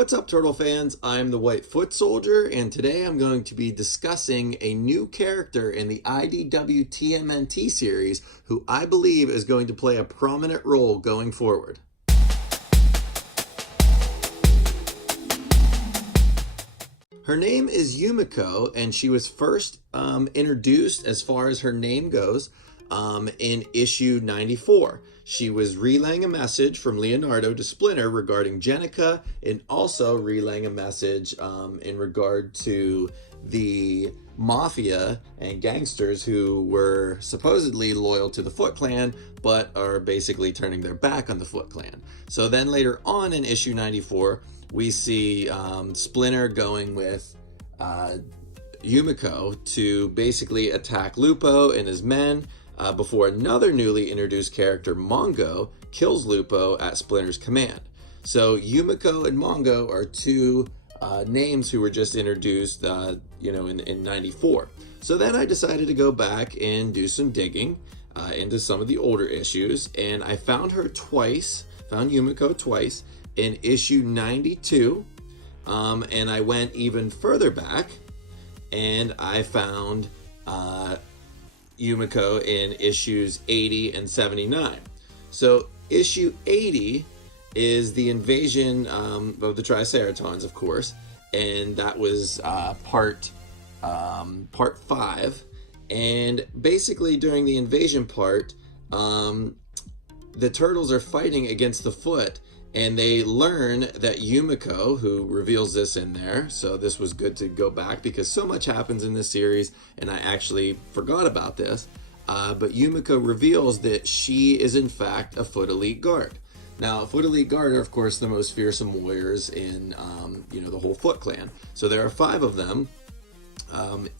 What's up, Turtle fans? I'm the White Foot Soldier, and today I'm going to be discussing a new character in the IDW TMNT series who I believe is going to play a prominent role going forward. Her name is Yumiko, and she was first introduced, as far as her name goes, in issue 94. She was relaying a message from Leonardo to Splinter regarding Jenica, and also relaying a message in regard to the mafia and gangsters who were supposedly loyal to the Foot Clan, but are basically turning their back on the Foot Clan. So then later on in issue 94, we see Splinter going with Yumiko to basically attack Lupo and his men before another newly introduced character, Mongo, kills Lupo at Splinter's command. So Yumiko and Mongo are two names who were just introduced, in 94. So then I decided to go back and do some digging into some of the older issues, and I found Yumiko twice in issue 92, and I went even further back, and I found Yumiko in issues 80 and 79. So issue 80 is the invasion of the Triceratons, of course, and that was part 5. And basically during the invasion part, the turtles are fighting against the Foot, and they learn that Yumiko, who reveals this in there, so this was good to go back because so much happens in this series, and I actually forgot about this, but Yumiko reveals that she is in fact a Foot Elite Guard. Now, Foot Elite Guard are, of course, the most fearsome warriors in, the whole Foot Clan. So there are 5 of them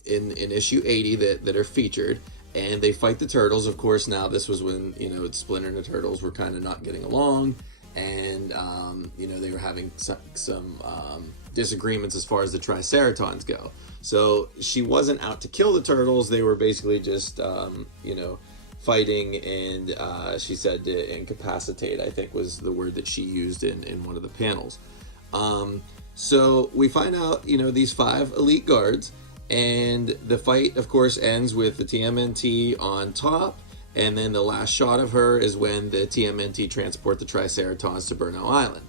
in issue 80 that are featured, and they fight the turtles. Of course, now this was when, Splinter and the turtles were kind of not getting along, and they were having some disagreements as far as the Triceratons go. So she wasn't out to kill the turtles. They were basically just fighting, and she said to incapacitate, I think was the word that she used in one of the panels. So we find out these 5 elite guards, and the fight of course ends with the TMNT on top. And then the last shot of her is when the TMNT transport the Triceratons to Burnow Island.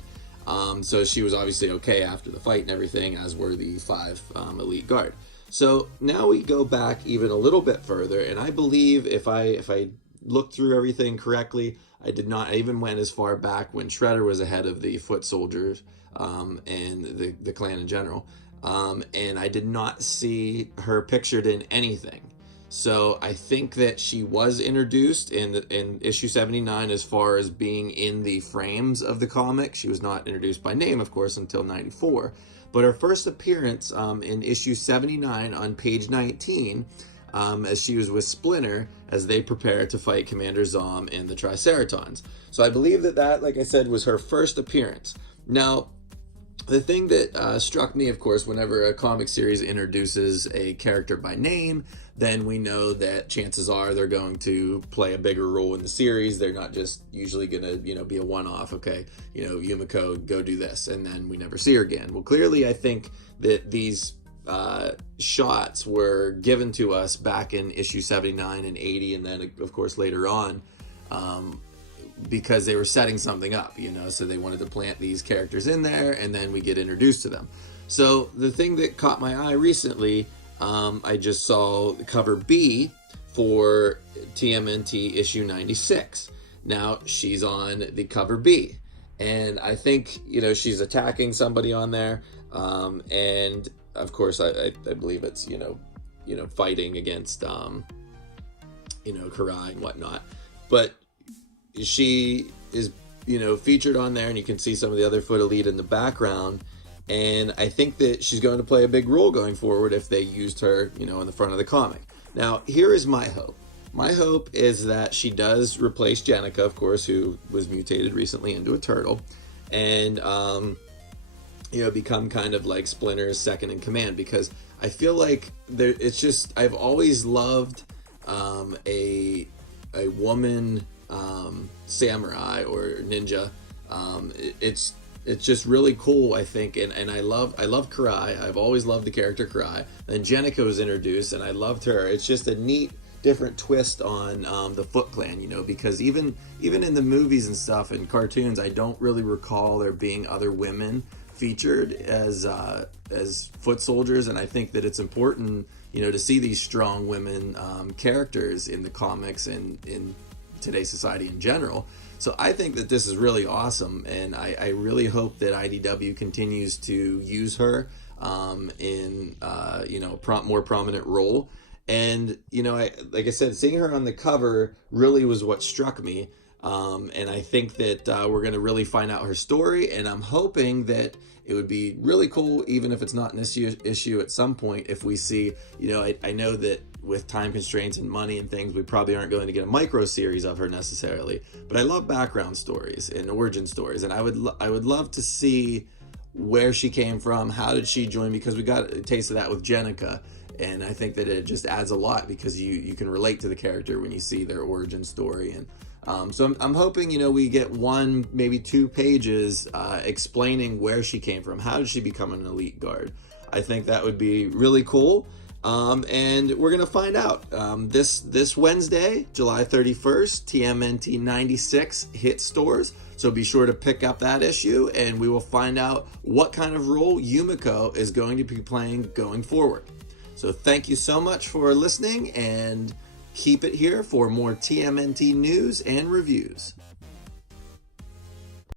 So she was obviously okay after the fight and everything, as were the 5 elite guard. So now we go back even a little bit further, and I believe if I looked through everything correctly, I even went as far back when Shredder was ahead of the Foot Soldiers and the clan in general, and I did not see her pictured in anything. So I think that she was introduced in issue 79 as far as being in the frames of the comic. She was not introduced by name, of course, until 94. But her first appearance in issue 79 on page 19, as she was with Splinter as they prepare to fight Commander Zom and the Triceratons. So I believe that, like I said, was her first appearance. Now, the thing that struck me, of course, whenever a comic series introduces a character by name, then we know that chances are they're going to play a bigger role in the series. They're not just usually going to, be a one-off. Okay, Yumiko, go do this, and then we never see her again. Well, clearly, I think that these shots were given to us back in issue 79 and 80, and then, of course, later on, because they were setting something up, so they wanted to plant these characters in there, and then we get introduced to them. So the thing that caught my eye recently, I just saw the cover B for TMNT issue 96. Now she's on the cover B, and I think she's attacking somebody on there, and of course I believe it's fighting against Karai and whatnot, but she is featured on there, and you can see some of the other Foot Elite in the background, and I think that she's going to play a big role going forward if they used her in the front of the comic. Now, here is my hope. My hope is that she does replace Jenica, of course, who was mutated recently into a turtle, and become kind of like Splinter's second in command, because I feel like I've always loved a woman samurai or ninja. It's it's just really cool, I think, and I love Karai. I've always loved the character Karai. Then Jenica was introduced, and I loved her. It's just a neat, different twist on the Foot Clan, you know, because even in the movies and stuff and cartoons, I don't really recall there being other women featured as foot soldiers, and I think that it's important, you know, to see these strong women characters in the comics and in today's society in general. So I think that this is really awesome, and I really hope that IDW continues to use her in you know, more prominent role. And you know, like I said, seeing her on the cover really was what struck me. And I think that we're going to really find out her story, and I'm hoping that it would be really cool, even if it's not an issue at some point, if we see, you know, I know that with time constraints and money and things, we probably aren't going to get a micro series of her necessarily, but I love background stories and origin stories, and I would love to see where she came from, how did she join, because we got a taste of that with Jenica, and I think that it just adds a lot because you can relate to the character when you see their origin story. And so I'm hoping, you know, we get 1, maybe 2 pages explaining where she came from. How did she become an elite guard? I think that would be really cool. And we're going to find out this Wednesday, July 31st, TMNT 96 hit stores. So be sure to pick up that issue, and we will find out what kind of role Yumiko is going to be playing going forward. So thank you so much for listening, and keep it here for more TMNT news and reviews.